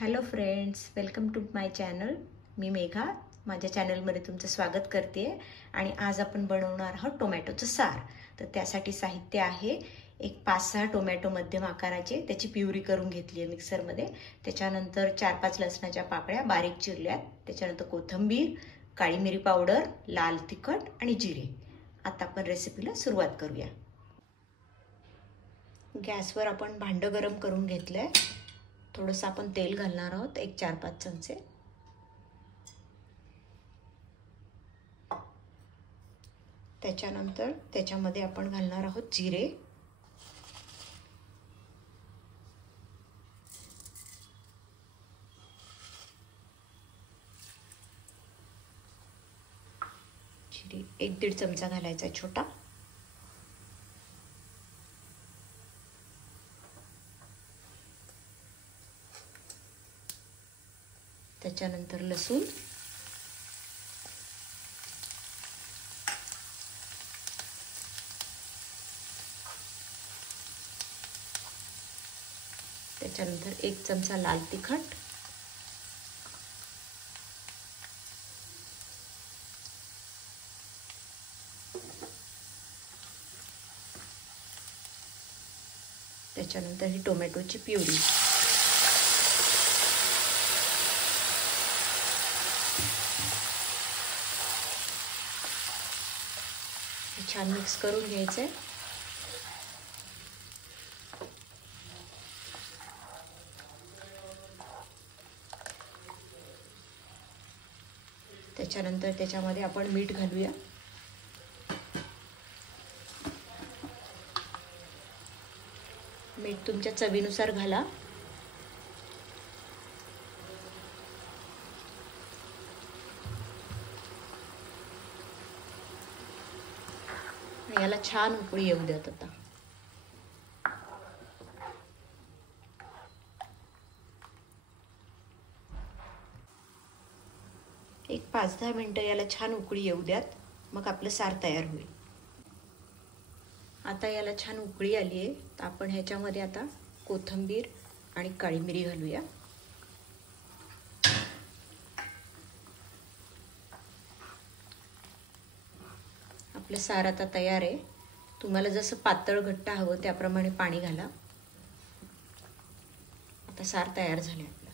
Hello friends, welcome to my channel. मी मेघा माझ्या चॅनलमध्ये तुमचं स्वागत करते. आणि आज आपण बनवणार आहोत टोमॅटोचं सार. तर त्यासाठी साहित्य आहे एक 5-6 टोमॅटो मध्यम आकाराचे, त्याची प्युरी करून घेतली आहे मिक्सरमध्ये. त्याच्यानंतर 4-5 लसणाच्या पाकळ्या बारीक चिरल्यात. त्याच्यानंतर कोथिंबीर, काळी मिरी पावडर, लाल तिखट आणि जिरे. आता आपण रेसिपीला सुरुवात करूया. गॅसवर आपण भांडं गरम करून घेतलंय. थोडंसं आपण तेल घालणार आहोत, एक 4-5 चमचे. त्याच्यानंतर त्याच्यामध्ये आपण घालणार आहोत जिरे, जिरे 1-1.5 चमचा घालायचा छोटा. त्याच्यानंतर लसूण, त्याच्यानंतर 1 चमचा लाल तिखट, त्याच्यानंतर ही टोमॅटोची प्युरी. छान मिक्स करून घ्यायचं. त्याच्यानंतर त्याच्यामध्ये आपण मीठ घालूया. मीठ तुमच्या चवीनुसार घाला. याला छान उकळी येऊ द्यात. आता एक 5-10 मिनिटं याला छान उकळी येऊ द्यात. मग आपलं सार तयार होईल. आता याला छान उकळी आली आहे, तर आपण ह्याच्यामध्ये आता कोथिंबीर आणि काळी मिरी घालूया. आपलं सार आता तयार आहे. तुम्हाला जसं पातळ घट्ट हवं त्याप्रमाणे पाणी घाला. आता सार तयार झाले आपलं.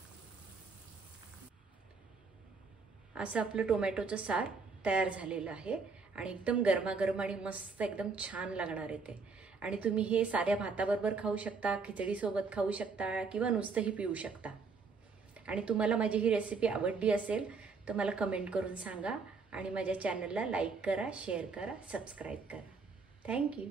असं आपलं टोमॅटोचं सार तयार झालेलं आहे आणि एकदम गरमागरम आणि मस्त एकदम छान लागणार आहे ते. आणि तुम्ही हे साध्या भाताबरोबर खाऊ शकता, खिचडीसोबत खाऊ शकता किंवा नुसतंही पिऊ शकता. आणि तुम्हाला माझी ही रेसिपी आवडली असेल तर मला कमेंट करून सांगा. आणि माझ्या चॅनलला लाईक करा, शेअर करा, सबस्क्राईब करा. थँक्यू.